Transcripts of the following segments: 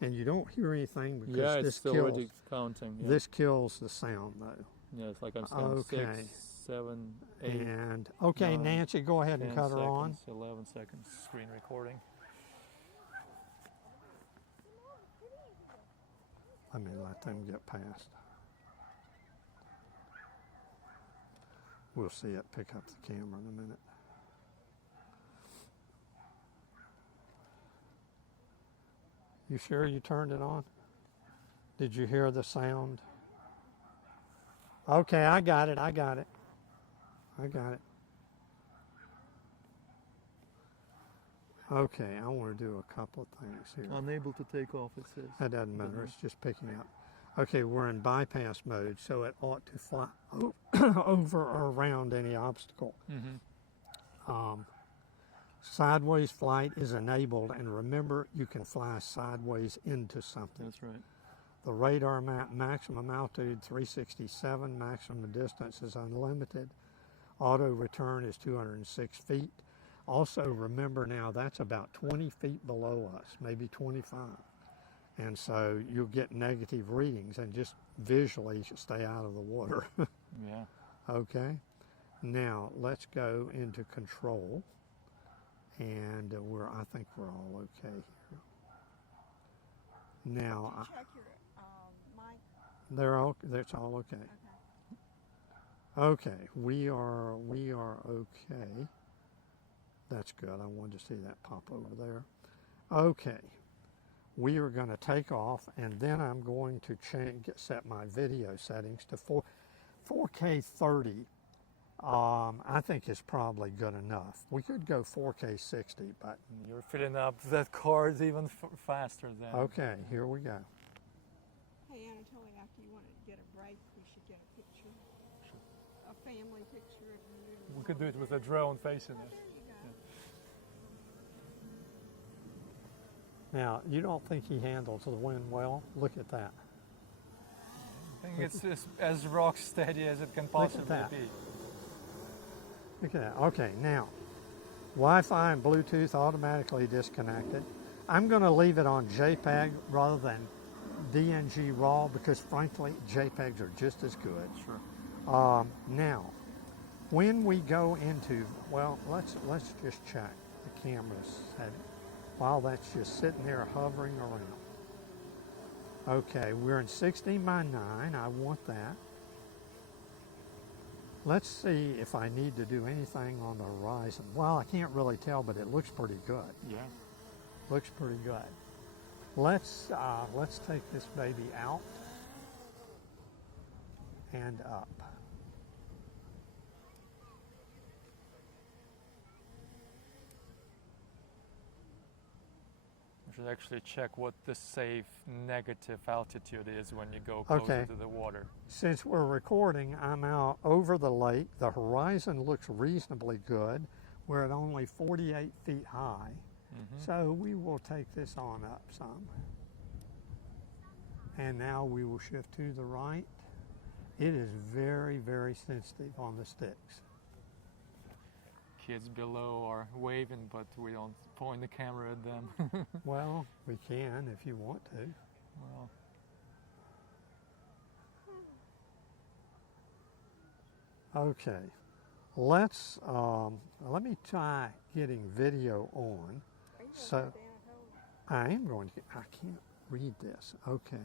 And you don't hear anything because Yeah, this it's already counting. Yeah. This kills the sound though. Yeah, it's like I'm saying Okay. 6, 7, 8. And okay, 9, Nancy, go ahead and 10 cut her on. seconds, 11 seconds, screen recording. Let me let them get past. We'll see it pick up the camera in a minute. You sure you turned it on? Did you hear the sound? Okay, I got it. Okay, I want to do a couple of things here. Unable to take off, it says. That doesn't matter, it's just picking up. Okay, we're in bypass mode, so it ought to fly over or around any obstacle. Sideways flight is enabled, and remember, you can fly sideways into something. That's right. The radar map, maximum altitude 367, maximum distance is unlimited. Auto return is 206 feet. Also remember now that's about 20 feet below us, maybe 25. And so you'll get negative readings and just visually stay out of the water. Yeah. Okay. Now let's go into control. And I think we're all okay here. Now, Did you check your mic? that's all okay. Okay, we are okay. That's good. I wanted to see that pop over there. Okay, we are going to take off, and then I'm going to set my video settings to 4K 30. I think it's probably good enough. We could go 4K 60, but You're filling up that card even faster than. Okay, here we go. Hey, Anatoly, after you want to get a break, we should get a picture, a family picture of you. We could do it with a drone facing it. There you go. Now, you don't think he handles the wind well? Look at that. I think it's as rock steady as it can possibly that. be. Look at that. Okay, now, Wi-Fi and Bluetooth automatically disconnected. I'm going to leave it on JPEG rather than DNG RAW because, frankly, JPEGs are just as good. Sure. Now, when we go into, well, let's just check the camera's setting while that's just sitting there hovering around. Okay, we're in 16 by 9. I want that. Let's see if I need to do anything on the horizon. Well, I can't really tell, but it looks pretty good. Yeah. Looks pretty good. Let's take this baby out and up. We should actually check what the safe negative altitude is when you go closer to the water. Since we're recording, I'm out over the lake. The horizon looks reasonably good. We're at only 48 feet high. So we will take this on up some. And now we will shift to the right. It is very, very sensitive on the sticks. Kids below are waving, but we don't point the camera at them. Well, we can if you want to. Well, Okay, let me try getting video on. So I am going to. I can't read this. Okay.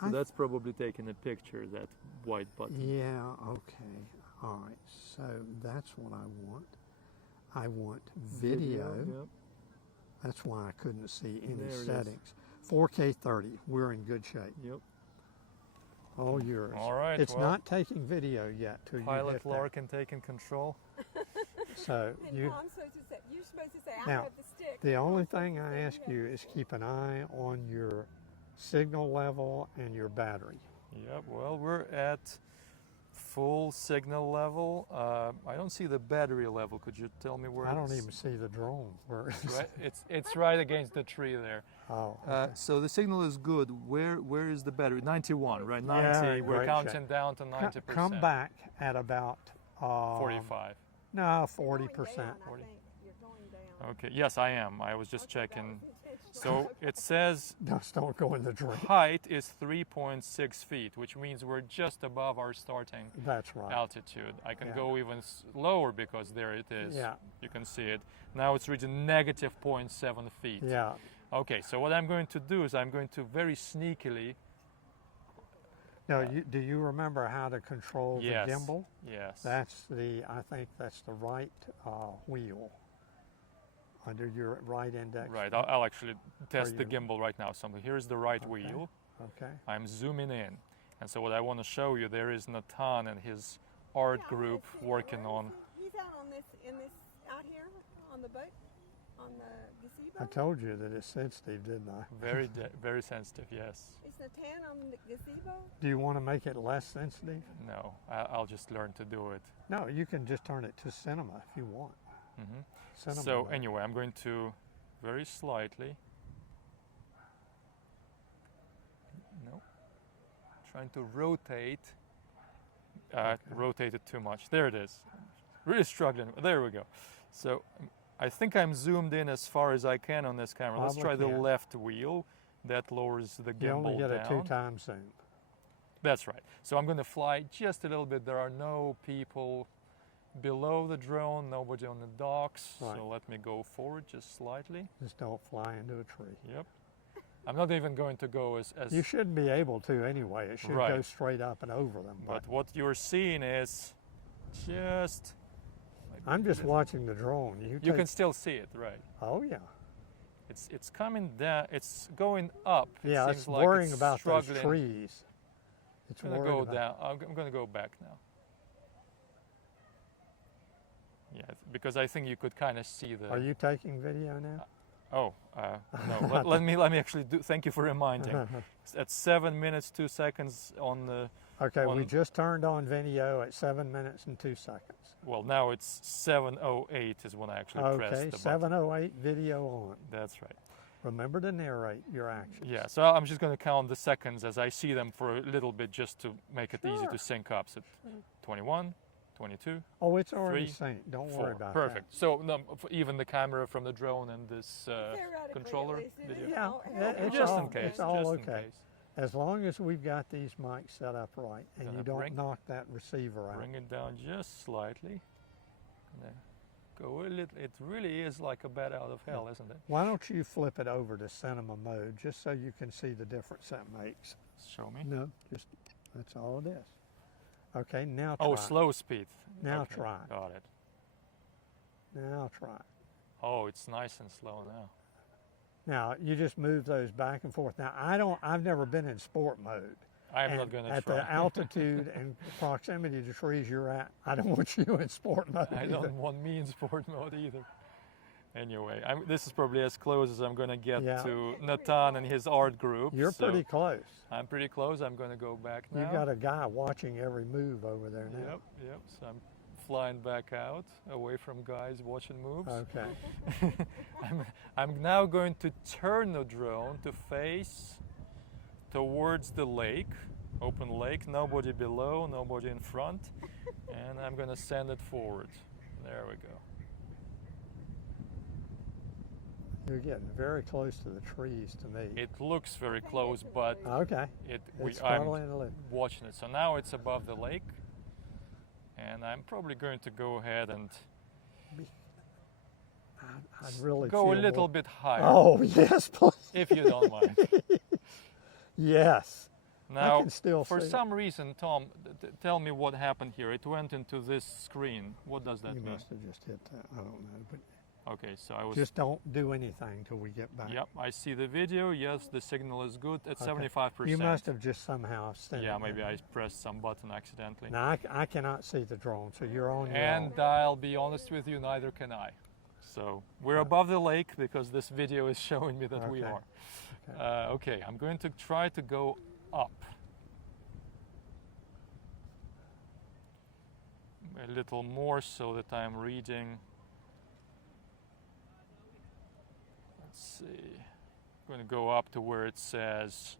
so that's probably taking a picture, that white button. Yeah. Okay. All right. So that's what I want. I want video. Yep. That's why I couldn't see any There it is. settings. 4K 30. We're in good shape. Yep. All yours. All right, It's well, not taking video yet till you Pilot hit that. Larkin taking control. So And you. I'm supposed to say, you're supposed to say, I Now, have the stick. The only thing I ask you is keep an eye on your signal level and your battery. Yep, well, we're at full signal level. I don't see the battery level. Could you tell me where I don't it's even see the drone. Where is right? It's right against the tree there. Oh, okay. So the signal is good. Where is the battery? 91, right? 90. Yeah, We're great counting shape. down to 90%. Come back at about 45. No, 40%. I think you're going down. Okay, yes, I am. I was just Okay, that checking. was intentional. So it says Just don't go in the drink. height is 3.6 feet, which means we're just above our starting That's right. altitude. I can Yeah. go even lower because there it is. Yeah. You can see it. Now it's reaching negative 0.7 feet. Yeah. Okay, so what I'm going to do is I'm going to very sneakily. Now, do you remember how to control Yes. the gimbal? Yes. I think that's the right wheel under your right index. Right, I'll actually test the you- gimbal right now. So here's the right Okay. wheel. Okay. I'm zooming in. And so what I want to show you, there is Natan and his art Yeah, group let's see, working where on. is he? He's out on this, out here on the boat, on the gazebo. I told you that it's sensitive, didn't I? Very sensitive, yes. Is the tan on the gazebo? Do you want to make it less sensitive? No, I'll just learn to do it. No, you can just turn it to cinema if you want. hmm Cinema So mode. anyway, I'm going to very slightly. No. Trying to rotate. Rotate it too much. There it is. Really struggling. There we go. So I think I'm zoomed in as far as I can on this camera. Let's try Probably the can. left wheel. That lowers the You only gimbal get down. a 2-time zoom. That's right. So I'm going to fly just a little bit. There are no people below the drone, nobody on the docks. Right. So let me go forward just slightly. Just don't fly into a tree. Yep. I'm not even going to go as You shouldn't be able to anyway. It should go Right. straight up and over them. but what you're seeing is just I'm just watching the drone. You you take- can still see it, right? Oh yeah. It's coming down, it's going up. It Yeah, seems it's like worrying it's about struggling. those trees. It's I'm gonna worried go about. down. I'm gonna go back now. Yeah, because I think you could kind of see the. Are you taking video now? Oh, no. let me actually do. Thank you for reminding. It's at 7 minutes 2 seconds on the. Okay, we on- just turned on video at 7 minutes and 2 seconds. Well, now it's 7:08 is when I actually pressed Okay, the button. 7:08 video on. That's right. Remember to narrate your actions. Yeah, so I'm just going to count the seconds as I see them for a little bit just to make it easy Sure. to sync up. So 21, 22, Oh, it's already 3, synced. Don't 4. worry about Perfect. So no, even the camera from the drone and this Theoretically, controller at least, it video. is Yeah, all- it's just all- in case. it's all just in okay. case. that. As long as we've got these mics set up right and Gonna you don't bring- knock that receiver out. Bring it down just slightly. Gonna go a little. It really is like a bat out of hell, isn't it? Why don't you flip it over to cinema mode just so you can see the difference that makes? Show me. No, just that's all it is. Okay, now Oh, try. slow speed. Now Okay, try it. Got it. Now try. it. Oh, it's nice and slow now. Now you just move those back and forth. Now I've never been in sport mode. I'm And not gonna at try. the altitude and proximity to trees you're at, I don't want you in sport mode. I either. don't want me in sport mode either. Anyway, this is probably as close as I'm gonna get Yeah. to Natan and his art group. You're so pretty close. I'm pretty close. I'm gonna go back now. You got a guy watching every move over there now. Yep, yep. So I'm flying back out, away from guys watching moves. Okay. I'm now going to turn the drone to face towards the lake, open lake, nobody below, nobody in front, and I'm going to send it forward. There we go. You're getting very close to the trees to me. It looks very close, but Okay. It's I'm probably in the lip. watching it. So now it's above the lake, and I'm probably going to go ahead and I'd really go a feel little more- bit higher, Oh yes, please. if you don't mind. Yes. Now, can still for see it. some reason, Tom, tell me what happened here. It went into this screen. What does that You mean? must have just hit that. I don't know, but Okay, so I was. just don't do anything till we get back. Yep, I see the video. Yes, the signal is good at Okay. 75%. You must have just somehow sent Yeah, it maybe in. I pressed some button accidentally. Now I cannot see the drone, so you're on your And own. I'll be honest with you, neither can I. So we're above the lake because this video is showing me that we Okay. are. Okay. Okay, I'm going to try to go up. A little more so that I'm reading. Let's see. I'm going to go up to where it says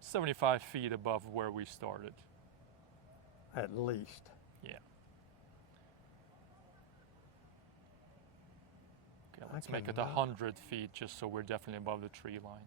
75 feet above where we started. At least. Yeah. Okay, Let's can't make it remember. 100 feet, just so we're definitely above the tree line.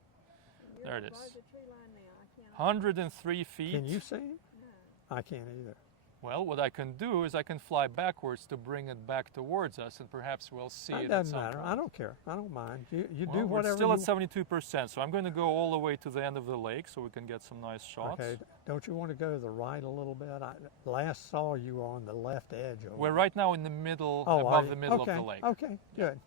You're There it above is. the tree line now. I can't. 103 feet. Can you see it? No. I can't either. Well, what I can do is I can fly backwards to bring it back towards us, and perhaps we'll see That it at doesn't some matter. point. I don't care. I don't mind. You Well, do we're whatever still you at 72%, so I'm going to go all the way to the end of the lake so we can get some nice shots. Okay. Don't you want to go to the right a little bit? I last saw you on the left edge over We're right now in the middle, Oh, are above you? the middle Okay, of the lake. Okay, good.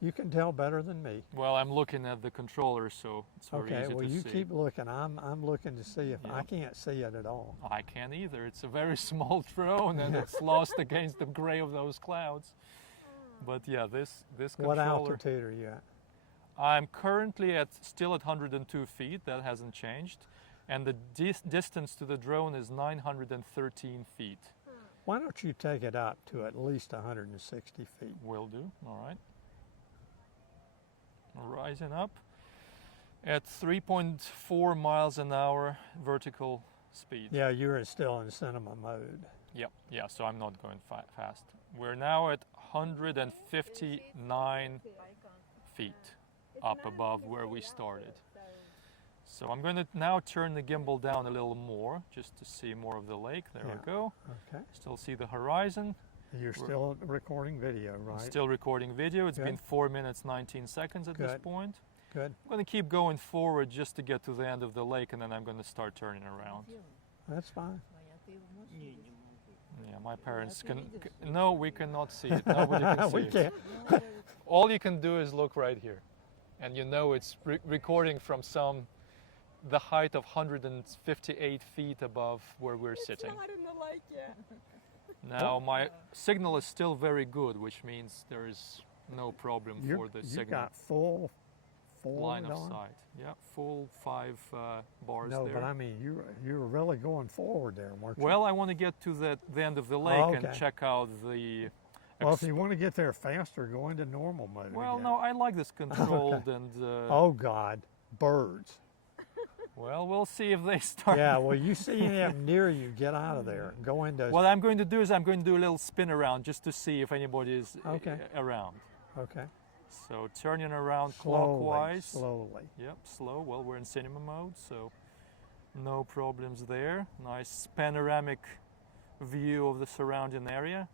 You can tell better than me. Well, I'm looking at the controller, so it's very Okay, easy well to you see. keep looking. I'm looking to see if Yeah. I can't see it at all. I can't either. It's a very small drone, and it's lost against the gray of those clouds. But yeah, this What controller. altitude are you at? I'm currently still at 102 feet. That hasn't changed, and the distance to the drone is 913 feet. Why don't you take it up to at least 160 feet? Will do. All right. Rising up at 3.4 miles an hour vertical speed. Yeah, you're still in cinema mode. Yep. Yeah. So I'm not going fast. We're now at 159 feet up above where we started. So I'm going to now turn the gimbal down a little more just to see more of the lake. There Yeah. we go. Okay. Still see the horizon. You're still recording video, right? Still recording video. It's Good. been 4 minutes 19 seconds at this Good. point. Good. I'm going to keep going forward just to get to the end of the lake, and then I'm going to start turning around. That's fine. Yeah, my parents can. No, we cannot see it. Nobody can see We it. can't. All you can do is look right here, and you know it's recording from the height of 158 feet above where we're sitting. It's not in the lake yet. Now my signal is still very good, which means there is no problem for the You signal. got full Line of on? sight. Yeah, full 5 bars No, there. but I mean you were really going forward there, weren't you? Well, I want to get to the end of the lake and okay. check out the. Well, if you want to get there faster, go into normal mode. Well, again. no, I like this controlled and. Oh God, birds. Well, we'll see if they start. Yeah, well, you see them near you, get out of there. Go into. What I'm going to do is I'm going to do a little spin around just to see if anybody is Okay. around. Okay. So turning around Slowly. clockwise. Slowly. Yep, slow. Well, we're in cinema mode, so no problems there. Nice panoramic view of the surrounding area.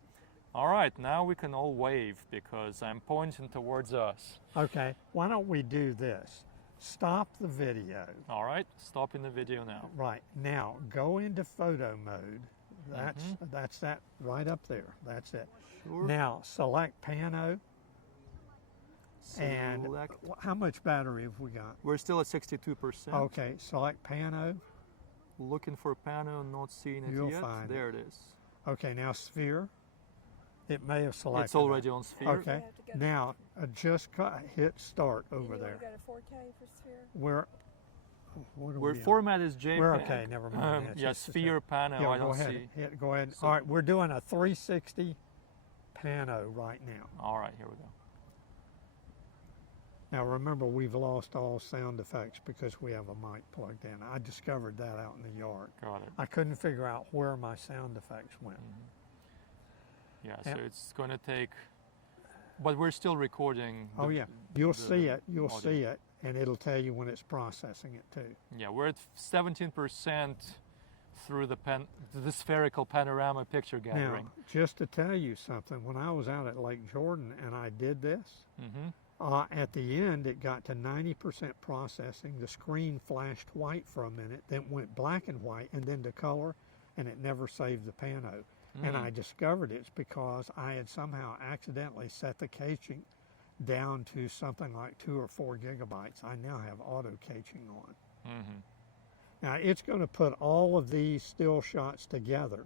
All right, now we can all wave because I'm pointing towards us. Okay. Why don't we do this? Stop the video. All right, stopping the video now. Right now, go into photo mode. That's that right up there. That's it. Sure. Now select pano. And Select. how much battery have we got? We're still at 62%. Okay, select pano. Looking for pano, not seeing it You'll yet. find There it is. Okay, now sphere. It may have selected. It's already on sphere. Okay, You have to go- now just hit start over You there. got a 4K for Sphere? Where? What are Where we on? format is JPEG. We're okay, never mind. That's Yeah, just a sphere second. pano. Yeah, I go don't ahead. see. Go ahead. So- All right, we're doing a 360 pano right now. All right, here we go. Now remember, we've lost all sound effects because we have a mic plugged in. I discovered that out in the yard. Got it. I couldn't figure out where my sound effects went. Yeah, Yeah. so it's going to take. But we're still recording. Oh yeah, you'll the see it. You'll audio. see it, and it'll tell you when it's processing it too. Yeah, we're at 17% through the spherical panorama picture gathering. Now, just to tell you something, when I was out at Lake Jordan and I did this, at the end it got to 90% processing. The screen flashed white for a minute, then went black and white, and then to color, and it never saved the pano. And I discovered it's because I had somehow accidentally set the caching down to something like 2 or 4 gigabytes. I now have auto caching on. Now it's going to put all of these still shots together.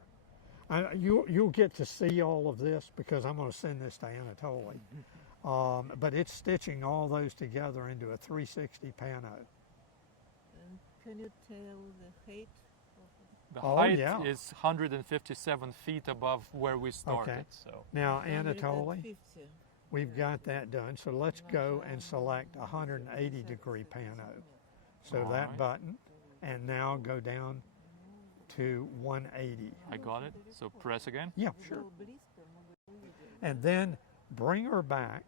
You'll get to see all of this because I'm going to send this to Anatoly. But it's stitching all those together into a 360 pano. And can you tell the height? The Oh, height yeah. is 157 feet above where we started. Okay. So Now, 150. Anatoly, we've got that done. So let's go and select 180 degree pano. So All that right. button, and now go down to 180. I got it. So press again. Yeah, sure. And then bring her back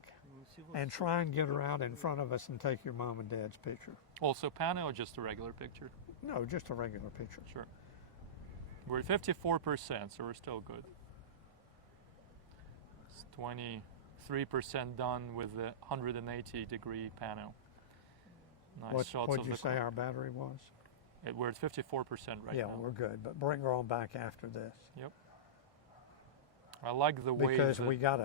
and try and get her out in front of us and take your mom and dad's picture. Also pano or just a regular picture? No, just a regular picture. Sure. We're at 54%, so we're still good. It's 23% done with the 180-degree pano. Nice shots What'd of you the say our battery was? We're at 54% right Yeah, now. we're good, but bring her on back after this. Yep. I like the way Because that- we got,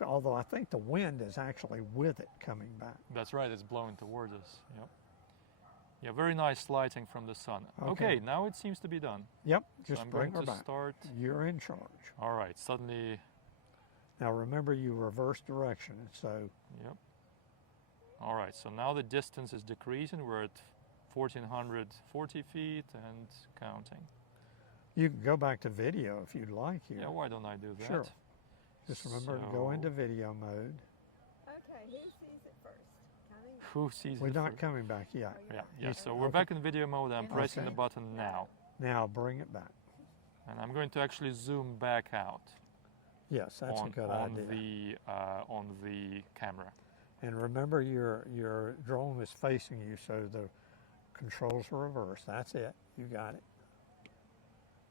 although I think the wind is actually with it coming back. That's right, it's blowing towards us. Yep. Yeah, very nice lighting from the sun. Okay. Okay, now it seems to be done. Yep, So just I'm bring going her to back. start. You're in charge. All right, suddenly, Now remember, you reverse direction, so yep. All right, so now the distance is decreasing. We're at 1,440 feet and counting. you can go back to video if you'd like here. Yeah, why don't I do that? Sure. Just remember to go into video mode. Okay, who sees it first? Coming? Who sees We're it not first? coming back yet. Yeah, yeah. Just- So we're okay. back in video mode. I'm pressing Okay. the button now, Now bring it back. and I'm going to actually zoom back out Yes, that's a good on idea. the camera. And remember, your drone is facing you, so the controls are reversed. That's it. You got it.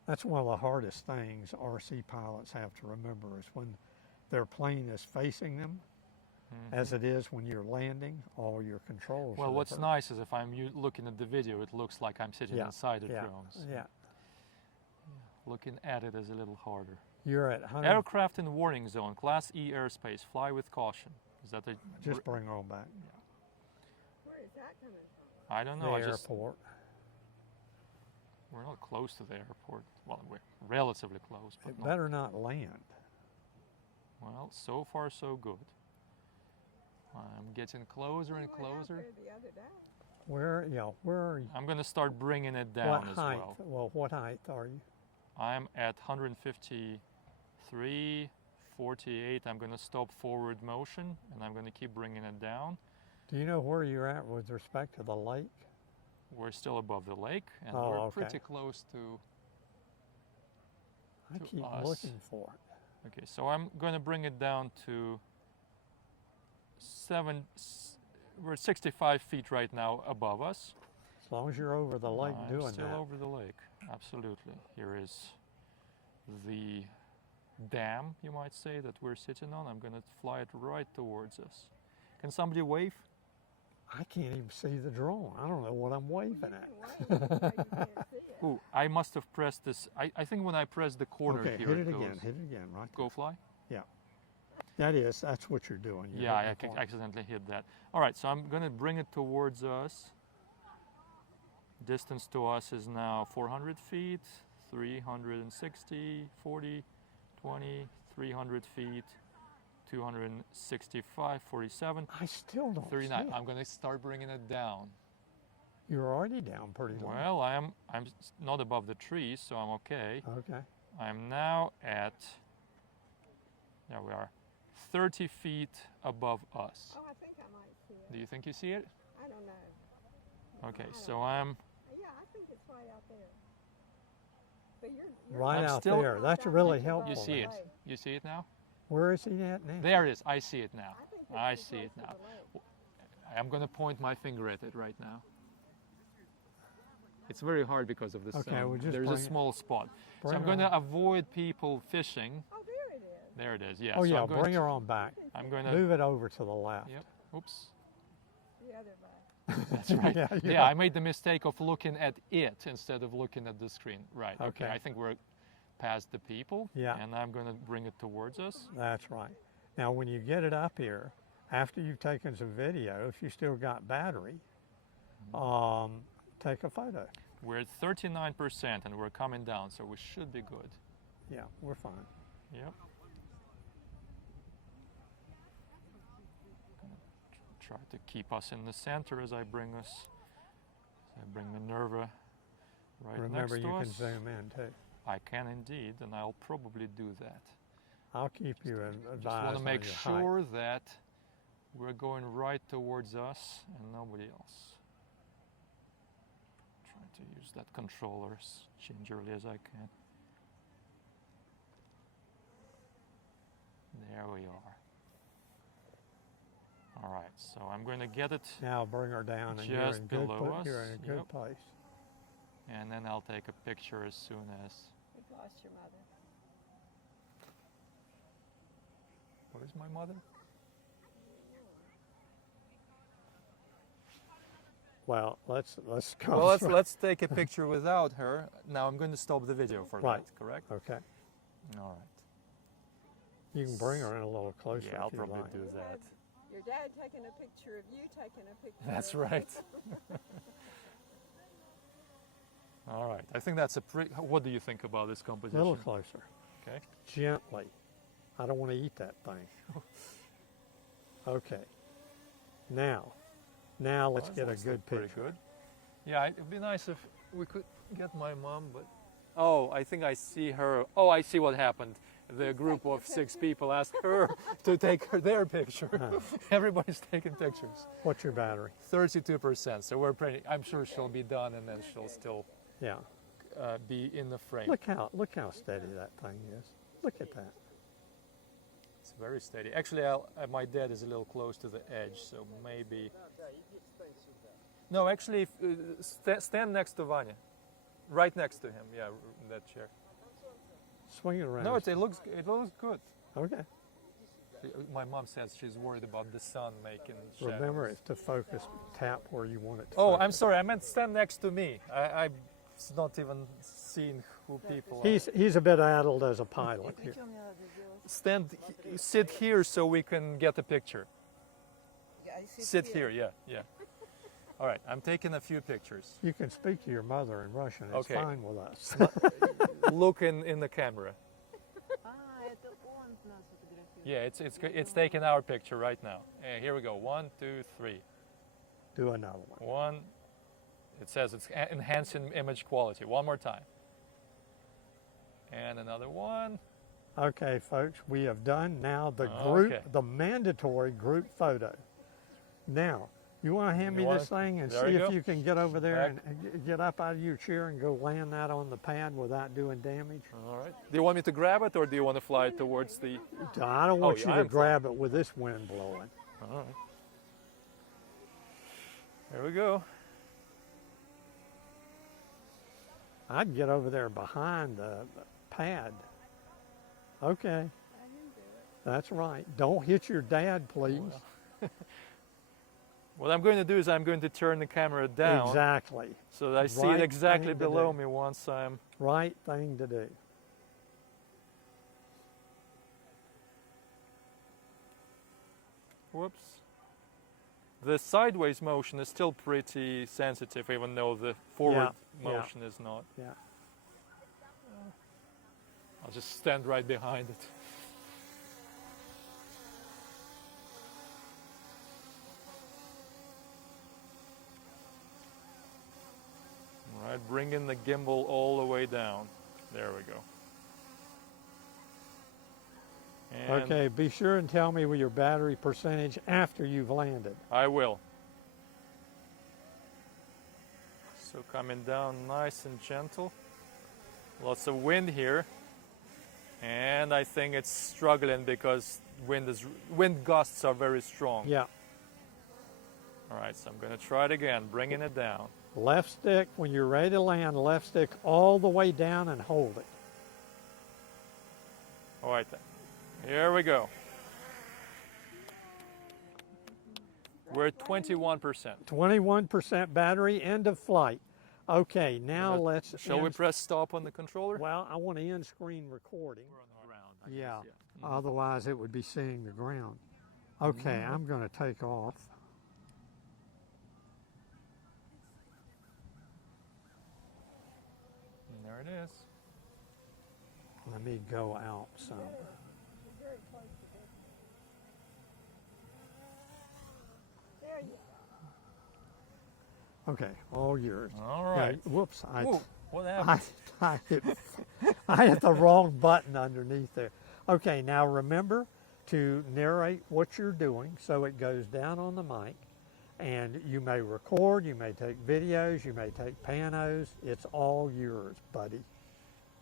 That's one of the hardest things RC pilots have to remember is when their plane is facing them, as it is when you're landing, all your controls Well, are what's reversed. nice is if I'm looking at the video, it looks like I'm sitting Yeah, inside the yeah, drones. Yeah. Looking at it is a little harder. You're at 100. Aircraft in warning zone, Class E airspace. Fly with caution. Is that the? Just bring her on back. Where is that coming from? I don't know. The I just airport. we're not close to the airport. Well, we're relatively close, but It not. better not land. Well, so far so good. I'm getting closer and We went out closer. there the other day. Where are you? I'm going to start bringing it down What as height? well. Well, what height are you? I'm at 153, 48. I'm going to stop forward motion, and I'm going to keep bringing it down. Do you know where you're at with respect to the lake? We're still above the lake, and Oh, we're okay. pretty close to. I To keep us. looking for it. Okay, so I'm going to bring it down to we're 65 feet right now above us. As long as you're over the lake I'm doing still that. over the lake, absolutely. Here is the dam, you might say, that we're sitting on. I'm going to fly it right towards us. Can somebody wave? I can't even see the drone. I don't know what I'm waving at. Wait, so you can't see it. Ooh, I must have pressed this. I think when I press the corner Okay, here, hit it goes. again. Hit it again, right? Go fly? That's what you're doing. You're Yeah, I hitting the corner. accidentally hit that. All right, so I'm going to bring it towards us. Distance to us is now 400 feet, 360, 40, 20, 300 feet, 265, 47, I still don't 39. see it. I'm going to start bringing it down. You're already down pretty low. Well, I'm not above the trees, so I'm okay. Okay. I'm now at, there we are, 30 feet above us. Oh, I think I might see it. Do you think you see it? I don't know. Okay, I don't so know. I'm Yeah, I think it's right out there. But you're Right I'm out still- there. That's down really just above You helpful. see the it? lake. You see it now? Where is he at now? There it is. I see it now. I think you're I pretty see it close now. to the lake. I'm going to point my finger at it right now. It's very hard because of the Okay, sun. we'll just There's a bring it- small spot. So bring I'm her going to on. avoid people fishing. Oh, there it is. There it is. Yeah. Oh so yeah, I'm going bring to, her on back. I'm going to. Move it over to the left. Yep. Oops. The other way. That's right. Yeah, yeah, yeah. I made the mistake of looking at it instead of looking at the screen. Right. Okay. Okay. I think we're past the people. Yeah. And I'm going to bring it towards us. That's right. Now, when you get it up here, after you've taken some video, if you still got battery, take a photo. We're at 39% and we're coming down, so we should be good. Yeah, we're fine. Yep. Try to keep us in the center as I bring Minerva right Remember, next you to can us. zoom in too. I can indeed, and I'll probably do that. I'll keep you Just advised want to on make your height. sure that we're going right towards us and nobody else. Trying to use that controller as gingerly as I can. There we are. so I'm going to get it, Now bring her down, and you're Just in good, below us, you're in a good yep. place. and then I'll take a picture as soon as. We've lost your mother. Where's my mother? Well, let's go. Well, let's take a picture without her. Now I'm going to stop the video for Right. that. Correct? Okay. All right. You can bring her in a little closer. Yeah, I'll if you probably like. do that. Your dad taking a picture of you taking a picture. That's of right. All right. I think that's a pretty. What do you think about this A composition? little closer. Okay. Gently. I don't want to eat that thing. Okay. Now let's Well, get a looks good like pretty picture. good. Yeah, it'd be nice if we could get my mom, but. Oh, I think I see her. Oh, I see what happened. The group of 6 people asked her to take their picture. Everybody's taking pictures. What's your battery? 32%. So we're pretty. I'm sure she'll be done, and then she'll still Yeah. be in the frame. Look how steady that thing is. Look at that. It's very steady. Actually, my dad is a little close to the edge, so maybe. No, actually, stand next to Vanya, right next to him. Yeah, in that chair. Swing it around. No, it looks good. Okay. My mom says she's worried about the sun making shadows. Remember, it's to focus. Tap where you want it to Oh, focus. I'm sorry. I meant stand next to me. I'm not even seeing who people are. He's a bit addled as a pilot here. Причем мне надо сделать? Sit here so we can get a picture. Yeah, I Sit here, yeah. All right, I'm taking a few pictures. You can speak to your mother in Russian. It's Okay. fine with us. Look in the camera. Это он нас фотографирует. Yeah, it's taking our picture right now. Here we go. 1, 2, 3. Do another one. 1. It says it's enhancing image quality. One more time. And another one. Okay, folks, we have done now the Okay. the mandatory group photo. Now, you want to hand me You this thing and there see you if go. you can get over there Back. and get up out of your chair and go land that on the pad without doing damage? All right. Do you want me to grab it, or do you want to fly it towards the? I don't want yeah, you to I'm grab it with this wind blowing. All right. There we go. I'd get over there behind the pad. Okay. That's right. Don't hit your dad, please. What I'm going to do is I'm going to turn the camera down Exactly. so that I see Right it exactly thing to below do. me once I'm. Right thing to do. Whoops. The sideways motion is still pretty sensitive, even though the forward Yeah. motion is not. Yeah. I'll just stand right behind it. All right, bringing the gimbal all the way down. There we go. And Okay, be sure and tell me with your battery percentage after you've landed. I will. So coming down nice and gentle. Lots of wind here. And I think it's struggling because wind gusts are very strong. Yeah. All right, so I'm going to try it again, bringing it down. Left stick, when you're ready to land, left stick all the way down and hold it. All right then. Here we go. We're at 21%. 21% battery, end of flight. Okay, now let's Shall we end- press stop on the controller? Well, I want to end screen recording. We're on the ground. I Yeah. guess, yeah. Otherwise it would be seeing the ground. Okay, I'm going to take off. And there it is. Let me go out some. Very close to this. There you Okay, all yours. All right. Yeah, whoops, Ooh, what happened? I hit the wrong button underneath there. Okay, now remember to narrate what you're doing so it goes down on the mic. And you may record, you may take videos, you may take panos. It's all yours, buddy.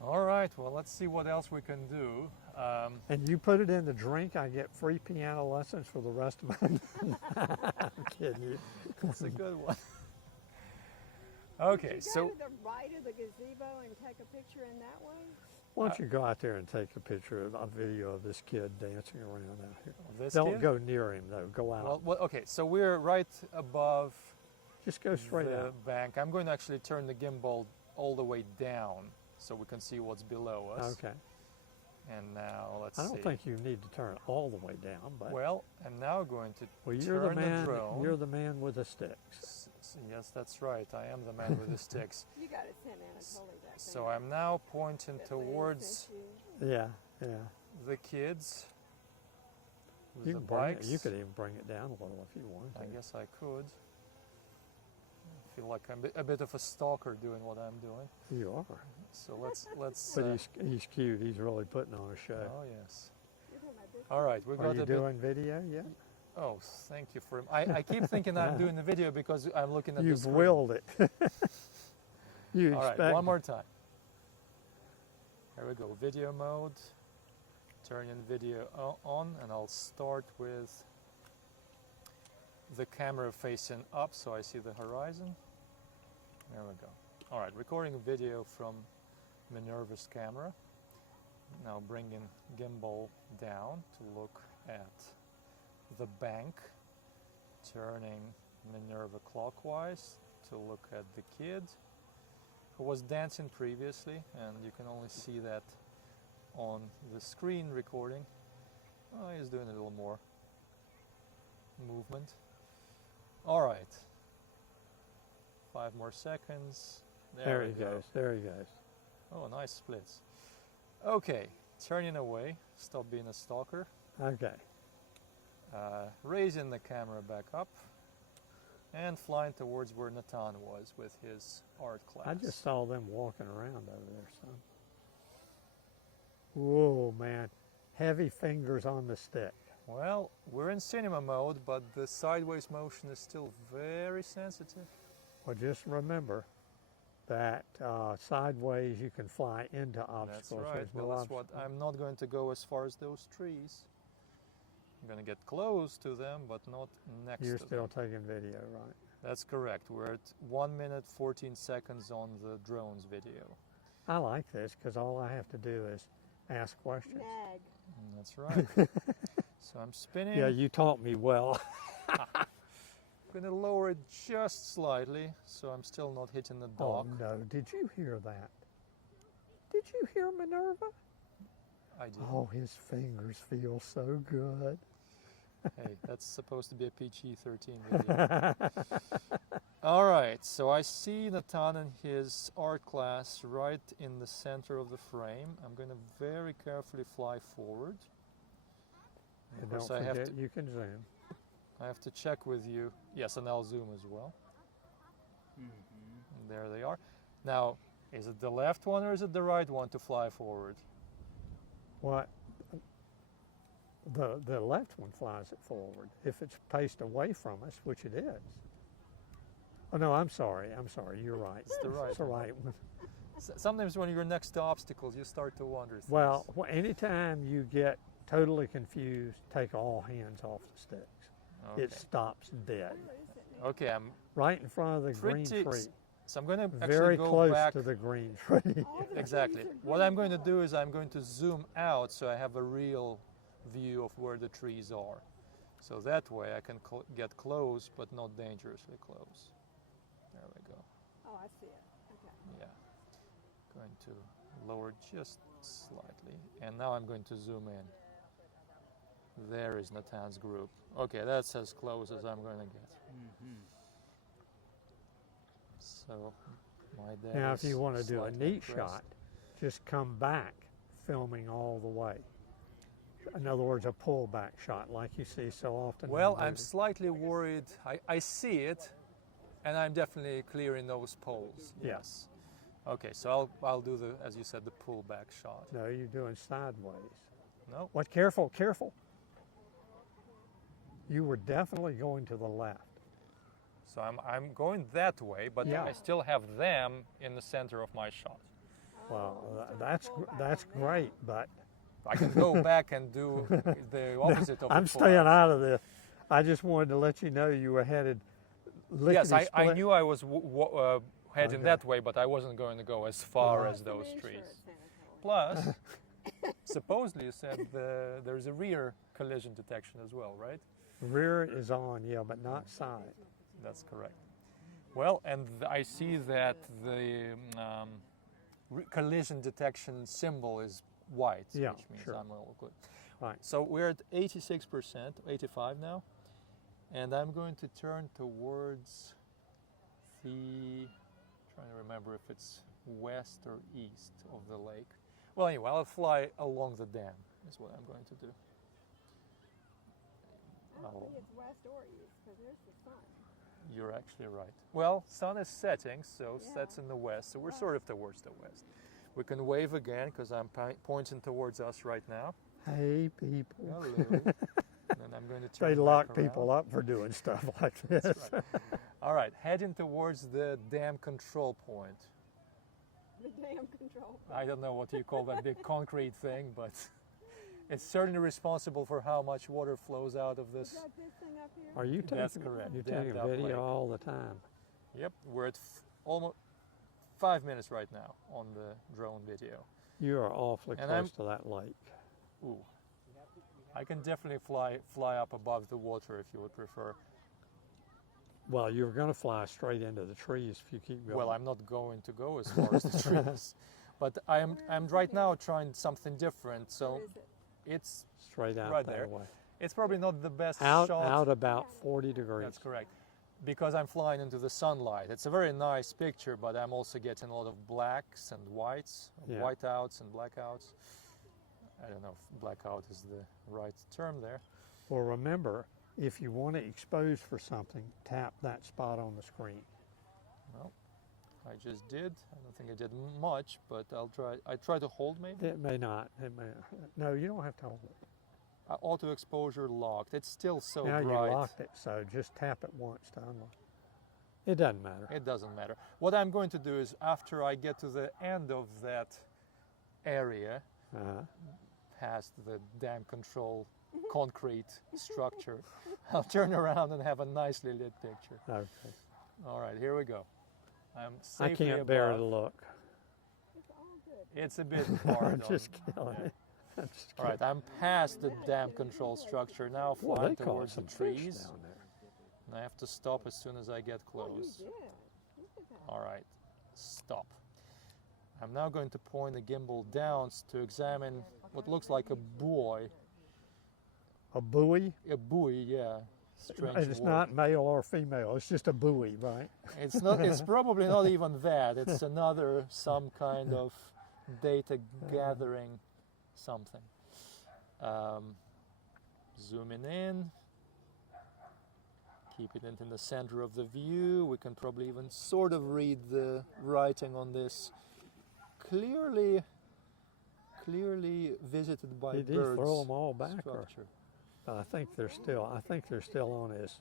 All right, well, let's see what else we can do. And you put it in the drink, I get free piano lessons for the rest of my I'm kidding you. That's a good one. Okay, Did you so go to the right of the gazebo and take a picture in that way? Why don't you go out there and take a picture of a video of this kid dancing around out here? this Don't kid? go near him though, go out. Well, okay, so we're right above Just go straight the out. bank. I'm going to actually turn the gimbal all the way down so we can see what's below us. Okay. And now let's see. I don't think you need to turn it all the way down, but Well, I'm now going to you're the turn man. the drone. You're the man with the sticks. Yes, that's right. I am the man with the sticks. You got to send Anatoly that thing. So I'm now pointing that Lynn towards sent you. Yeah, yeah. the kids with You the can bring it. bikes. You could even bring it down a little if you wanted to. I guess I could. I feel like I'm a bit of a stalker doing what I'm doing. You are. So let's But he's cute. He's really putting on a show. oh yes. You're talking about this All right, we Are got you a bit. doing video yet? Oh, thank you for. I keep thinking I'm doing the video because I'm looking at the You've screen. willed it. You All expect right, one more time. Here we go. Video mode. Turning video on, and I'll start with the camera facing up, so I see the horizon. There we go. All right, recording a video from Minerva's camera. Now bringing gimbal down to look at the bank, turning Minerva clockwise to look at the kid who was dancing previously, and you can only see that on the screen recording. Oh, he's doing a little more movement. All right, 5 more seconds. There we he go. goes. There he goes. Oh, nice splits. Okay, turning away, stop being a stalker. Okay. Raising the camera back up and flying towards where Natan was with his art class. I just saw them walking around over there, son. Whoa, man. Heavy fingers on the stick. Well, we're in cinema mode, but the sideways motion is still very sensitive. Well, just remember that sideways you can fly into That's obstacles. right. There's no Well, that's what obstacle. I'm not going to go as far as those trees. I'm going to get close to them, but not next You're to still them. taking video, right? That's correct. We're at 1 minute 14 seconds on the drone's video. I like this because all I have to do is ask questions. nag. That's right. So I'm spinning. Yeah, you taught me well. I'm going to lower it just slightly, so I'm still not hitting the Oh dock. no, did you hear that? Did you hear Minerva? I did. Oh, his fingers feel so good. Hey, that's supposed to be a PG-13 video. All right, so I see Natan and his art class right in the center of the frame. I'm going to very carefully fly forward. And Of don't course, forget you can zoom. I have to check with you. Yes, and I'll zoom as well. And there they are. Now, is it the left one or is it the right one to fly forward? What? The left one flies it forward. If it's paced away from us, which it is. Oh no, I'm sorry. You're right. It's the right It's the one. right one. Sometimes when you're next to obstacles, you start to wonder things. Well, anytime you get totally confused, take all hands off the sticks. Okay. It stops dead. Where is it now? Okay, I'm Right in front of the green Pretty tree. so I'm going to actually Very go close back. to the green tree. All the Exactly. trees are What green I'm going to now. do is I'm going to zoom out so I have a real view of where the trees are. So that way I can get close, but not dangerously close. There we go. Oh, I see it. Okay. Yeah. Going to lower just slightly. And now I'm going to zoom in. There is Natan's group. Okay, that's as close as I'm going to get. So my dad Now, if is you want to do a slightly neat impressed. shot, just come back filming all the way. In other words, a pullback shot like you see so often. in Well, the I'm movies. slightly worried. I see it, and I'm definitely clearing those poles. Yeah. Yes. Okay, so I'll do the, as you said, the pullback shot. No, you're doing sideways. No. What? Careful, careful. You were definitely going to the left. So I'm going that way, but Yeah. I still have them in the center of my shot. Well, Oh, so that's pull back that's on them. great, but I can go back and do the opposite of I'm the staying flight. out of this. I just wanted to let you know you were headed Yes, I lickety-split. knew I was heading Okay. that way, but I wasn't going to go as far Right. as those Some trees. insurance, Anatoly. Plus, supposedly you said there's a rear collision detection as well, right? Rear is on, yeah, but not side. That's correct. Well, and I see that the collision detection symbol is white, Yeah, which means sure. I'm all good. Right. So we're at 86%, 85 now, and I'm going to turn towards the, trying to remember if it's west or east of the lake. Well, anyway, I'll fly along the dam is what I'm going to do. I don't Oh. think it's west or east because there's the sun. You're actually right. Well, sun is setting, so it Yeah. sets in the west, so we're sort of towards the west. We can wave again because I'm pointing towards us right now. Hey, people. Hello. And then I'm going to turn They back lock around. people up for doing stuff like this. That's right. All right, heading towards the dam control point. The dam control. I don't know what you call that big concrete thing, but it's certainly responsible for how much water flows out of Is this. that this thing up here? Are you taking, That's correct. you're Dammed taking up video lake. all the time? Yep, we're at almost 5 minutes right now on the drone video. You are awfully And close to that lake. Ooh. I can definitely fly up above the water if you would prefer. Well, you're going to fly straight into the trees if you keep going. Well, I'm not going to go as far as the trees, but I'm right now trying something different. So Where is it? it's straight out right that there. way. it's probably not the best Out shot. about 40 degrees. That's correct, because I'm flying into the sunlight. It's a very nice picture, but I'm also getting a lot of blacks and whites, Yeah. whiteouts and blackouts. I don't know if blackout is the right term there. Well, remember, if you want to expose for something, tap that spot on the screen. Well, I just did. I don't think I did much, but I'll try. I try to hold maybe. It may not. It may. No, you don't have to hold it. Auto exposure locked. It's still so now bright. you locked it, so just tap it once to unlock. It doesn't matter. It doesn't matter. What I'm going to do is after I get to the end of that area, past the dam control concrete structure, I'll turn around and have a nicely lit picture. Okay. All right, here we go. I'm I safely can't bear above. to look. It's all good. It's a bit hard. I'm just on- killing yeah. it. I'm just All right, I'm past the dam control structure now, Well, flying they caught towards the some fish trees. down there. And I have to stop as soon as I get Oh, you close. did. Look at that. All right, stop. I'm now going to point the gimbal down to examine what looks like a buoy. A buoy? A buoy, yeah. Strange And it's word. not male or female. It's just a buoy, right? It's not. It's probably not even that. It's another some kind of data gathering something. Zooming in. Keep it in the center of the view. We can probably even sort of read the writing on this. Clearly visited by Did he birds. throw them all back? Or, Structure. I think they're still on his.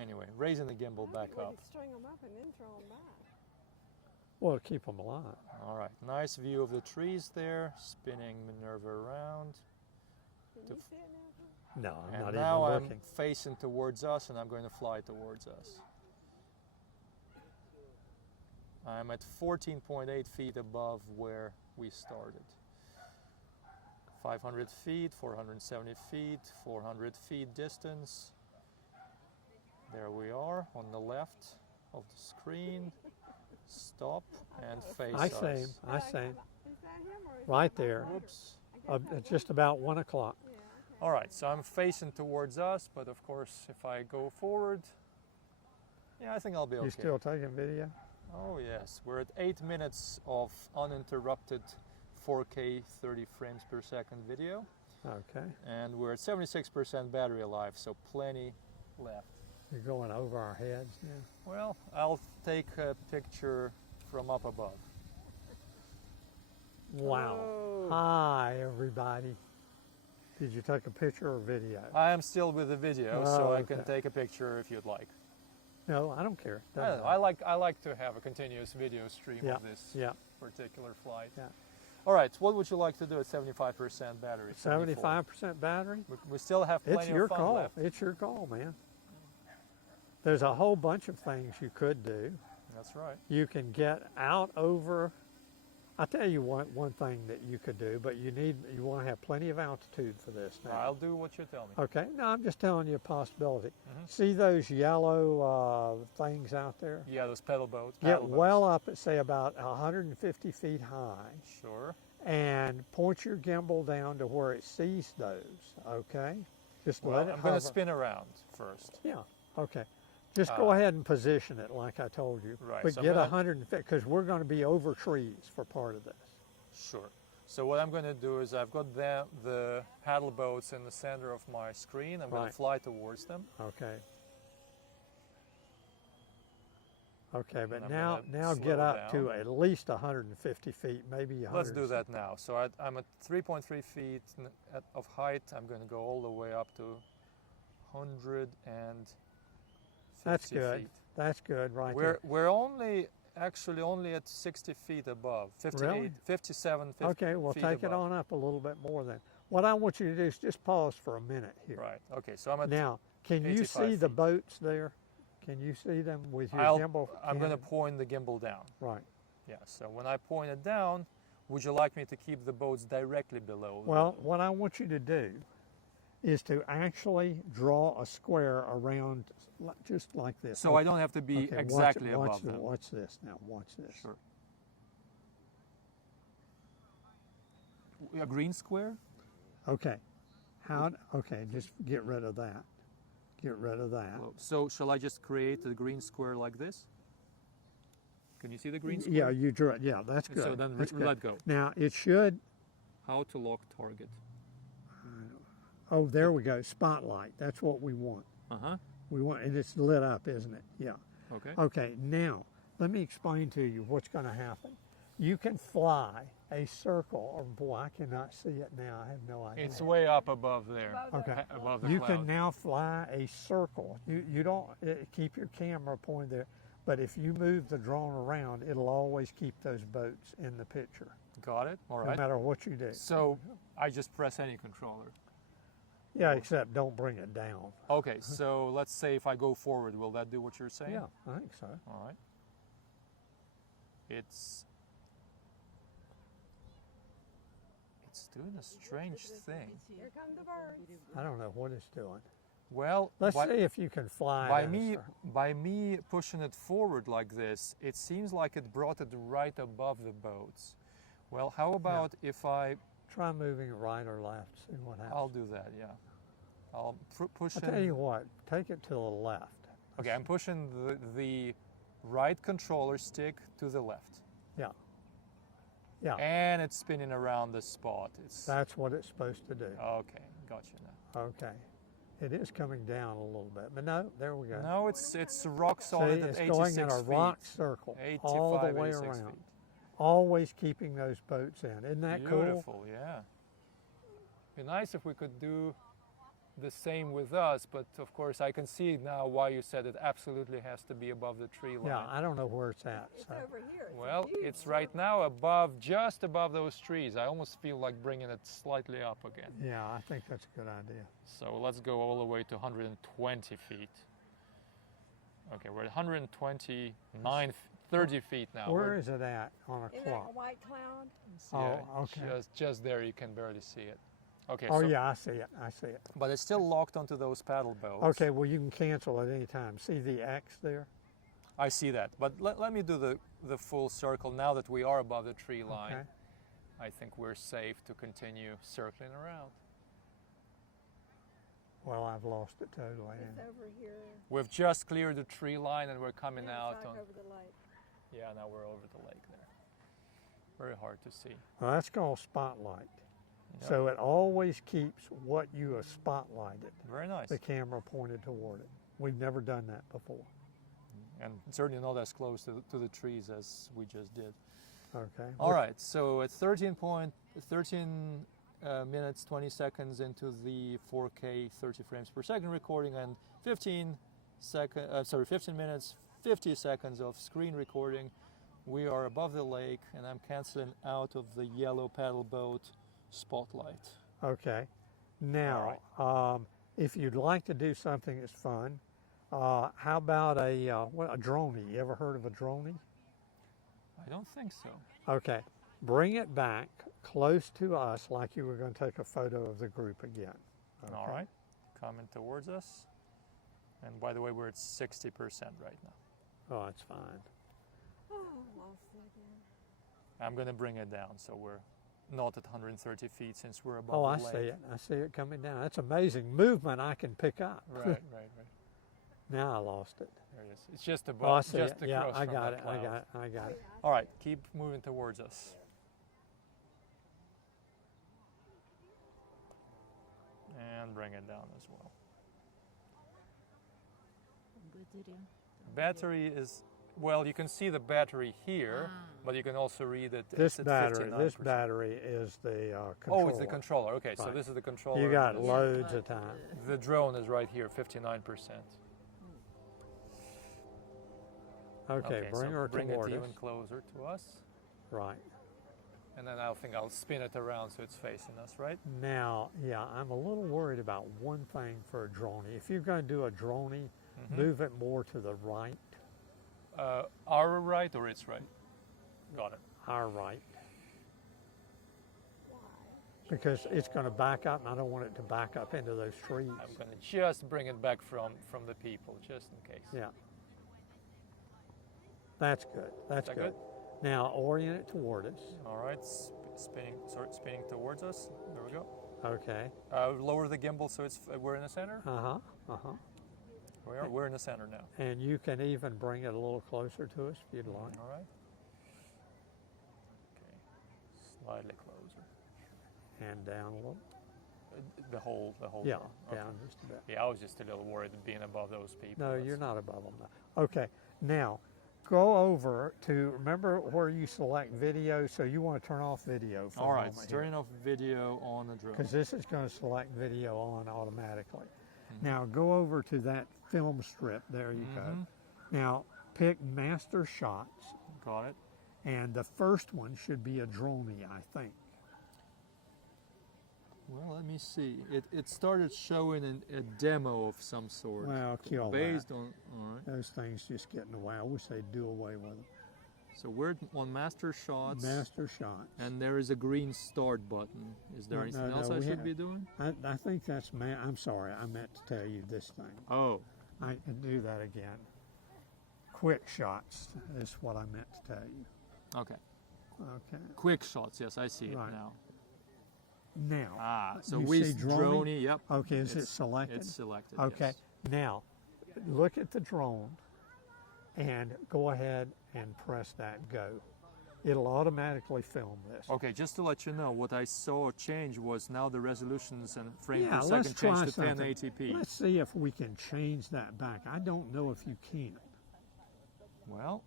Anyway, raising the gimbal back We up. could string them up and then throw them back. Well, keep them alive. All right, nice view of the trees there, spinning Minerva around. Can To you see it now? No, I'm And not now even I'm looking. facing towards us and I'm going to fly towards us. I'm at 14.8 feet above where we started. 500 feet, 470 feet, 400 feet distance. There we are on the left of the screen. Stop and face I us. see him. I see him. Is that him or is Right that my there. brother? Oops. I guess that's It's just about 1 o'clock. Yeah, okay. All right, so I'm facing towards us, but of course, if I go forward, yeah, I think I'll be okay. You still taking video? Oh yes, we're at 8 minutes of uninterrupted 4K 30 frames per second video, Okay. and we're at 76% battery life, so plenty left. You're going over our heads now. Well, I'll take a picture from up above. Wow. Hello. Hi, everybody. Did you take a picture or video? I am still with the video, so Oh, I can okay. take a picture if you'd like. No, I don't care. I don't know. I like to have a continuous video stream Yeah, of this yeah. particular flight. Yeah. All right, what would you like to do at 75% battery? 75% battery? We still have plenty It's your of fun call. left. It's your call, man. There's a whole bunch of things you could do. That's right. You can get out over. I'll tell you one thing that you could do, but you want to have plenty of altitude for this now. I'll do what you tell me. Okay, no, I'm just telling you a possibility. Mhm. See those yellow things out there? Yeah, those pedal boats. Get paddle boats. well up at, say, about 150 feet high, Sure. and point your gimbal down to where it sees those, okay? Just Well, let it I'm going hover. to spin around first. Yeah, okay. Just go ahead and position it like I told you. Right, But so I'm get gonna- 150, because we're going to be over trees for part of this. Sure. So what I'm going to do is I've got the paddle boats in the center of my screen. I'm going Right. to fly towards them. Okay. Okay, but I'm now gonna get slow up to down. at least 150 feet, maybe 100. Let's do that now. So I'm at 3.3 feet of height. I'm going to go all the way up to 150 That's good. feet. That's good, right We're actually only at 60 feet above. 58, Really? 57, 50 there. Okay, well, feet take it above. on up a little bit more then. What I want you to do is just pause for a minute here. Right. Okay. So I'm at. Now, can you 85 see the feet. boats there? Can you see them with your gimbal? I'm going to Can- point the gimbal down. Right. Yeah. So when I point it down, would you like me to keep the boats directly below? Well, what I want you to do is to actually draw a square around just like this. So I don't have to be Okay, exactly watch, above them. Watch this now. Watch this. Sure. A green square? Okay. Okay, just get rid of that. Get rid of that. Well, so shall I just create a green square like this? Can you see the green square? Yeah, you drew it. Yeah, that's And good. so then That's good. let go. Now it should. How to lock target. Oh, there we go. Spotlight. That's what we want. Uh-huh. We want, and it's lit up, isn't it? Yeah. Okay. Okay. Now let me explain to you what's going to happen. You can fly a circle. Oh boy, I cannot see it now. I have no idea. It's way up above there. Above the- Okay. Above the You cloud. can now fly a circle. You don't keep your camera pointed there, but if you move the drone around, it'll always keep those boats in the picture, Got it? All no right. matter what you do. So I just press any controller. Yeah, except don't bring it down. Okay, so let's say if I go forward, will that do what you're saying? Yeah, I think so. All right. It's doing a strange thing. Here come the birds. I don't know what it's doing. Well, Let's by, see if you can fly. by it in a me circle. by me pushing it forward like this, it seems like it brought it right above the boats. Well, how about if I? Try moving it right or left. See what happens. I'll do that. Yeah. I'll push I'll tell you in. what. Take it to the left. Okay, I'm pushing the right controller stick to the left, Yeah. Yeah. and it's spinning around the spot. It's That's what it's supposed to do. okay. Gotcha now. Okay. It is coming down a little bit, but no, there we go. No, it's rock See, solid at it's 86 going in a feet. rock circle 85, all the way 86 around, feet. always keeping those boats in. Isn't that cool? Beautiful, yeah. Be nice if we could do the same with us, but of course I can see now why you said it absolutely has to be above the tree line. Yeah, I don't know where it's at. It's So. over here. It's a Well, huge it's right now above, just above those trees. I almost feel like bringing it slightly up again. Yeah, I think that's a good idea. So let's go all the way to 120 feet. Okay, we're at 129, 30 feet now. Where We're- is it at on a Isn't clock? that a white cloud? yeah, Oh, okay. just there, you can barely see it. Okay, Oh so, yeah, I see it. I see it. but it's still locked onto those paddle boats. Okay, well you can cancel at any time. See the X there? I see that. But let me do the full circle now that we are above the tree line. Okay. I think we're safe to continue circling around. Well, I've lost it totally. It's over here. We've just cleared the tree line and we're coming Now out it's on. like over the lake. Yeah, now we're over the lake there. Very hard to see. Well, that's called spotlight. Yep. So it always keeps what you have spotlighted, Very nice. the camera pointed toward it. We've never done that before. And certainly not as close to the trees as we just did. Okay. All right, so at 13 minutes 20 seconds into the 4K 30 frames per second recording and 15 minutes 50 seconds of screen recording, we are above the lake, and I'm canceling out of the yellow paddle boat spotlight. Okay. Now, if you'd like to do something that's fun, how about a droney? You ever heard of a droney? I don't think so. Okay. Bring it back close to us like you were going to take a photo of the group again. Okay. All right, coming towards us. And by the way, we're at 60% right now. Oh, that's fine. Oh, lost it again. I'm going to bring it down so we're not at 130 feet since we're above Oh, I the lake. see it. I see it coming down. That's amazing movement I can pick up. Right. Now I lost it. There it is. It's just above. Oh, I see just it. Yeah, across I from got that it. cloud. I got it. All right, keep moving towards us. And bring it down as well. Battery is, well, you can see the battery here, but you can also read that This it's at battery, 59%. this battery is the controller. Oh, it's the controller. Okay, so Right. this is the controller. You got and loads of time. the drone is right here, 59%. Okay, bring so her bring toward it us. even closer to us. Right. And then I think I'll spin it around so it's facing us, right? Now, yeah, I'm a little worried about one thing for a droney. If you're going to do a droney, move it more to the right, Our right or its right? Got it. our right, Why? because it's going to back up, and I don't want it to back up into those trees. I'm going to just bring it back from the people, just in case. Yeah. That's good. That's Is that good. good? Now orient it toward us. All right, spinning towards us. There we go. Okay. Lower the gimbal so we're in the center. We're in the center now. And you can even bring it a little closer to us if you'd like. All right. Okay. Slightly closer. And down a little. The whole. Yeah, thing. Okay. down just a bit. Yeah, I was just a little worried being above those people. No, That's- you're not above them. No. Okay. Now, go over to, remember where you select video, so you want to turn off video for All a right, moment turning off video on the drone. because this is going to select video on automatically. Now go over to that film strip. There you go. Now pick master shots, Got it. and the first one should be a droney, I think. Well, let me see. It started showing a demo of some sort. Well, kill based that. on. All right. Those things just get in the way. I wish they'd do away with them. So we're on master shots. Master shots. And there is a green start button. Is there No, anything no, else no, I we should have- be doing? I think that's I'm sorry. I meant to tell you this thing. Oh, I can do that again. Quick shots is what I meant to tell you. okay. Okay. Quick shots. Yes, I see it Right. now. Now. So you we see droney. Yep. Okay, is it It's- selected? It's selected. Okay. Yes. Now, look at the drone and go ahead and press that go. It'll automatically film this. Okay, just to let you know, what I saw change was now the resolutions and frame Yeah, per let's second try changed to something. 1080p. Let's see if we can change that back. I don't know if you can. Well,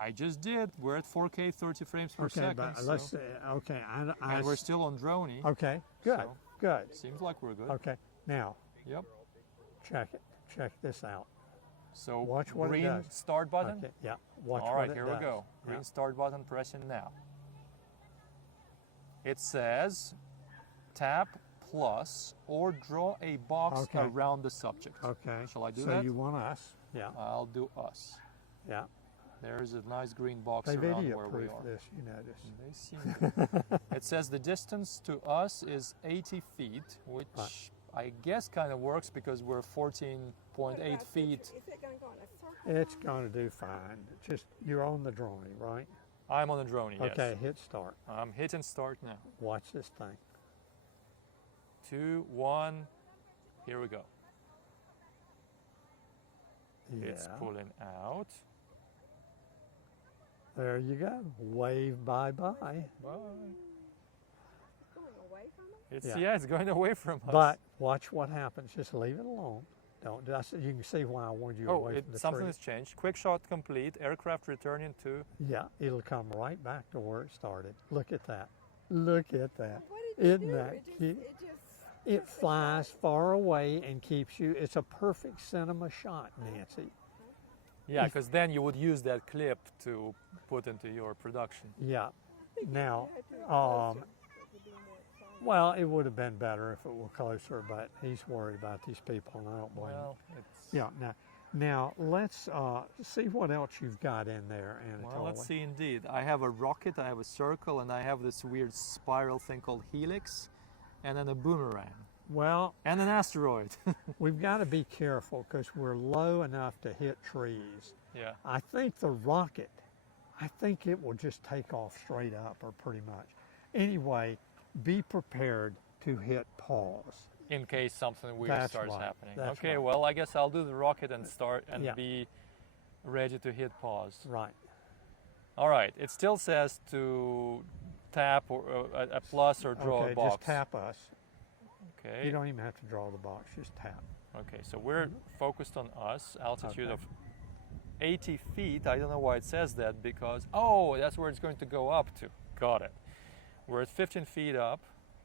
I just did. We're at 4K, 30 frames per Okay, second. but so- let's see. Okay, and we're still on droney. okay. Good. so- Good. Seems like we're good. Okay. Now, Yep. check it. Check this out. So Watch what it green does. start button. Okay. Yeah. Watch All what right, it here does. we go. Green Yeah. start button pressing now. It says tap plus or draw a box Okay. around the subject. Okay. Shall I do so that? you want us? Yeah. I'll do us. Yeah. There's a nice green box They around video where we proof are. this, you notice. They seem It says the distance to us is 80 feet, which Right. I guess kind of works because we're What 14.8 about feet. Is it going to go in a circle? It's going to do fine. Just you're on the droney, right? I'm on a drone, yes. Okay. Hit start. I'm hitting start now. Watch this thing. 2, 1, here we go. Yeah. It's pulling out. There you go. Wave bye bye. Bye. Going away from it? It's Yeah. it's going away from us. But watch what happens. Just leave it alone. Don't. You can see why I warned you away from the something tree. has changed. Quick shot complete. Aircraft returning to. Yeah, it'll come right back to where it started. Look at that. Look at that. What did you Isn't do? that It just, cute? it just It flies far away and keeps you. It's a perfect cinema shot, Nancy. Yeah, because then you would use that clip to put into your production. Yeah. Now, You had to be closer. It would be more exciting. well, it would have been better if it were closer, but he's worried about these people, and I don't blame him. Well, it's Yeah. Now let's see what else you've got in there, Anatoly. well, let's see. Indeed, I have a rocket, I have a circle, and I have this weird spiral thing called helix, and then a boomerang Well, and an asteroid. we've got to be careful because we're low enough to hit trees. Yeah. I think the rocket, I think it will just take off straight up, or pretty much. Anyway, be prepared to hit pause. In case something weird That's starts right, happening. that's Okay, right. well, I guess I'll do the rocket and start and Yeah. be ready to hit pause. Right. All right, it still says to tap or a plus or draw Okay, a box. just tap us. Okay. You don't even have to draw the box, just tap. Okay, so we're focused on us, altitude Okay. of 80 feet. I don't know why it says that because, oh, that's where it's going to go up to. Got it. We're at 15 feet up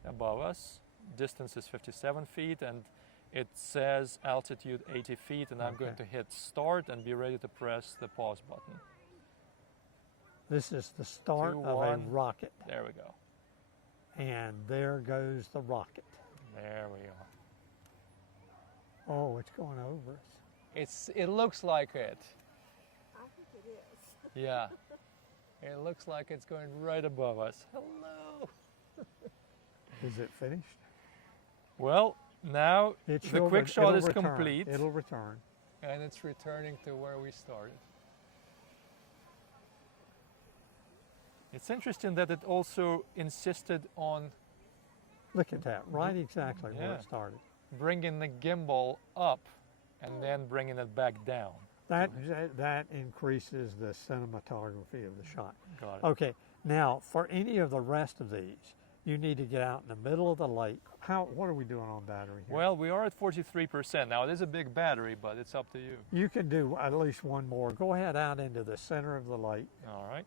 above us. Distance is 57 feet, and it says altitude 80 feet, and I'm going Okay. to hit start and be ready to press the pause button. This is the start 2, of 1. a rocket, There we go. and there goes the rocket. There we are. Oh, it's going over us. It looks like it. I think it is. Yeah. It looks like it's going right above us. Hello. Is it finished? Well, now It the will quick re- shot it'll is return. complete, It'll return. and it's returning to where we started. It's interesting that it also insisted on Look at that, right exactly where Yeah. it started. bringing the gimbal up and then bringing it back down. That increases the cinematography of the shot. Got it. Okay, now for any of the rest of these, you need to get out in the middle of the lake. What are we doing on battery here? Well, we are at 43%. Now, it is a big battery, but it's up to you. You can do at least one more. Go ahead out into the center of the lake All right.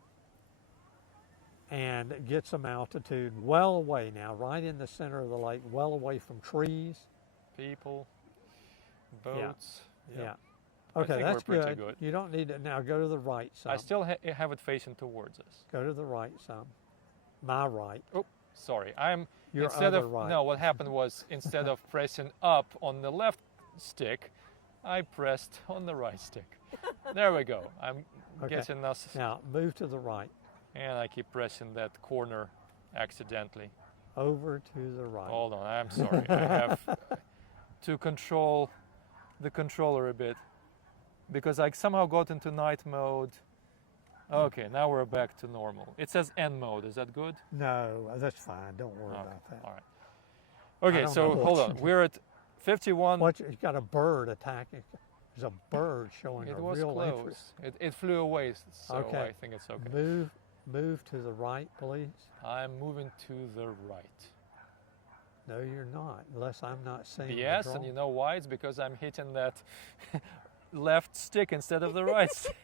and get some altitude well away now, right in the center of the lake, well away from trees. People, boats. Yep. Yeah. I Okay, think that's we're pretty good. You don't need to, now go to the right some. I still have it facing towards us. Go to the right some. My right. Oh, sorry. I'm Your instead other of right. no. What happened was instead of pressing up on the left stick, I pressed on the right stick. There we go. I'm Okay. getting us, Now move to the right. and I keep pressing that corner accidentally. Over to the right. Hold on. I'm sorry. I have to control the controller a bit because I somehow got into night mode. Okay, now we're back to normal. It says N mode. Is that good? No, that's fine. Don't worry Okay, about that. all right. Okay, don't so know hold what on. you- We're at 51. What you got a bird attacking? There's a bird showing It a was real close. interest. It flew away, so Okay. I think it's okay. Move to the right, please. I'm moving to the right. No, you're not, unless I'm not seeing. the Yes, and drawing. you know why? It's because I'm hitting that left stick instead of the right stick.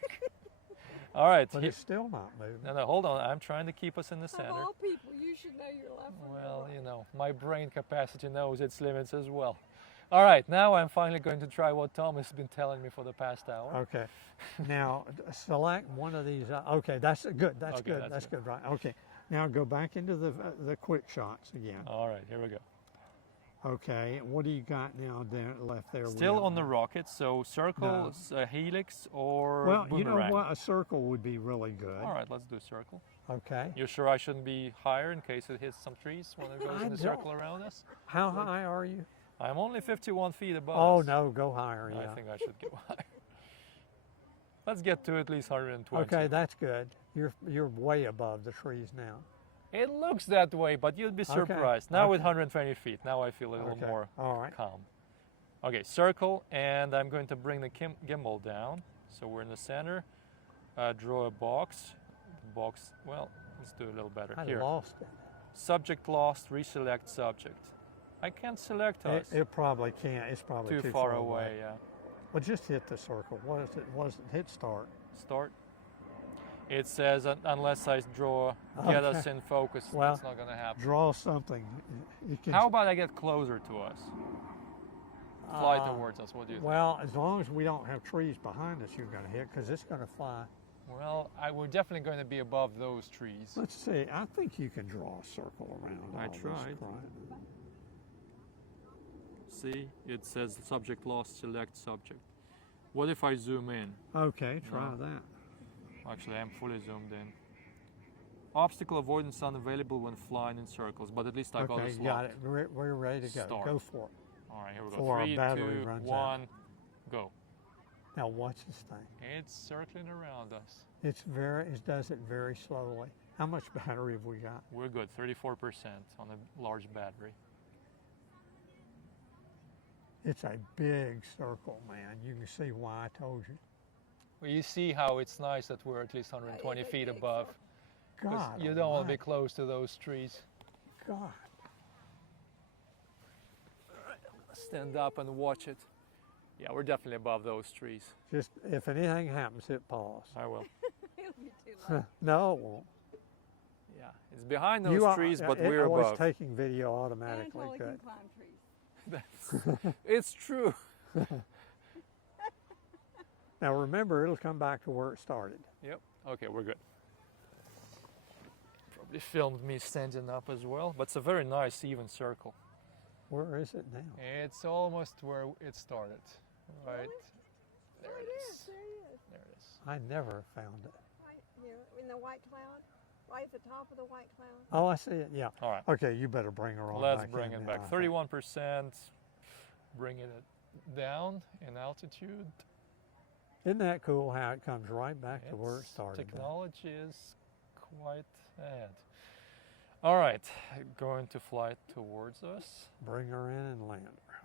All right. But it's still not moving. No, hold on. I'm trying to keep us in the Of center. all people, you should know your left from your Well, right. you know, my brain capacity knows its limits as well. All right, now I'm finally going to try what Tom has been telling me for the past hour. Okay. Now select one of these. Okay, that's good. That's Okay, good. that's That's good. good. Right. Okay. Now go back into the quick shots again. All right, here we go. Okay. What do you got now there left there? Still Will? on the rocket, so circle, helix, or Well, boomerang. you know what? A circle would be really good. All right, let's do circle. Okay. You sure I shouldn't be higher in case it hits some trees when it goes I in the don't- circle around us? How high are you? I'm only 51 feet above Oh us. no, go higher. Yeah. I think I should go higher. Let's get to at least 120. Okay, that's good. You're way above the trees now. It looks that way, but you'd be surprised. Now with okay. 120 feet, now I feel a little Okay. more All right. calm. Okay, circle, and I'm going to bring the gimbal down. So we're in the center. Draw a box. The box, well, let's do a little better. I Here. lost it. Subject lost, reselect subject. I can't select us. It probably can't. It's probably Too far away, yeah. Well, just hit the circle. What is it? Hit start. Start. It says unless I draw, get us Okay. in focus, Well, that's not going to happen. Draw something. You can, How about I get closer to us? fly towards us. What do you think? Well, as long as we don't have trees behind us, you're going to hit because it's going to fly. Well, we're definitely going to be above those trees. Let's see. I think you can draw a circle around. I all this tried. crap. See, it says subject lost, select subject. What if I zoom in? Okay, try No. that. Actually, I'm fully zoomed in. Obstacle avoidance unavailable when flying in circles, but at least I got Okay, this you got locked. it. We're ready to go. Start. Go for it. All right, here we go. Before our 3, battery 2, runs 1, out. go. Now watch this thing. It's circling around us. It does it very slowly. How much battery have we got? We're good, 34% on a large battery. It's a big circle, man. You can see why I told you. Well, you see how it's nice that we're at least 120 it's a feet big above. 'Cause God, you don't want to be almighty. close to those trees. God. Stand up and watch it. Yeah, we're definitely above those trees. Just if anything happens, hit pause. I will. It'll be too late. No, it won't. Yeah, it's behind those You are- trees, but it we're always above. taking video automatically. Anatoly can Good. climb trees. It's true. Now remember, it'll come back to where it started. Yep. Okay, we're good. Probably filmed me standing up as well, but it's a very nice even circle. Where is it now? It's almost where it started. Right. There There it it is. is. There it is. There it is. I never found it. Right here in the white cloud. Right at the top of the white cloud. Oh, I see it. Yeah. All right. Okay, you better bring her on. Let's back bring in it now, I back. think. 31%. Bringing it down in altitude. Isn't that cool how it comes right back to where it It's- started? Technology is quite ahead. All right, going to fly towards us. Bring her in and land her.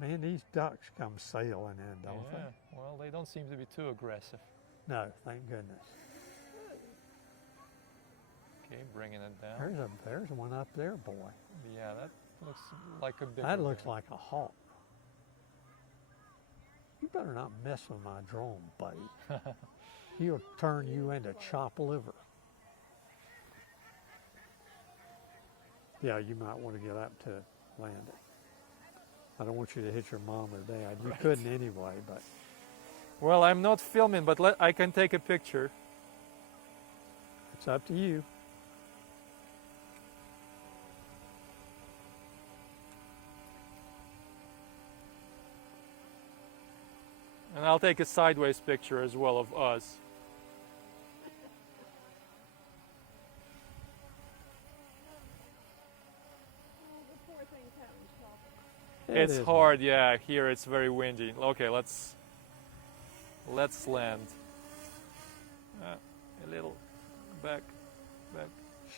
Man, these ducks come sailing in, don't Yeah, well, they don't seem to be too aggressive. they? No, thank goodness. Okay, bringing it down. There's one up there, boy. Yeah, that looks like a big That looks like a hawk. You better not mess with my drone, buddy. He'll turn you into chopped liver. Yeah, you might want to get up to land it. I don't want you to hit your mom or dad. You couldn't anyway, but Well, I'm not filming, but I can take a picture. it's up to you. And I'll take a sideways picture as well of us. Oh, the poor thing's having trouble. It It's is. hard, yeah. Here it's very windy. Okay, let's land. A little back.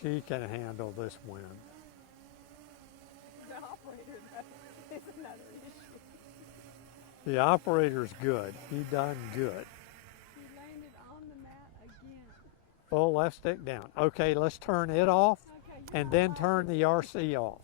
She can handle this wind. The operator is another issue. The operator's good. He done good. He landed on the mat again. Full left stick down. Okay, let's turn it off Okay, and you're then all turn the RC off.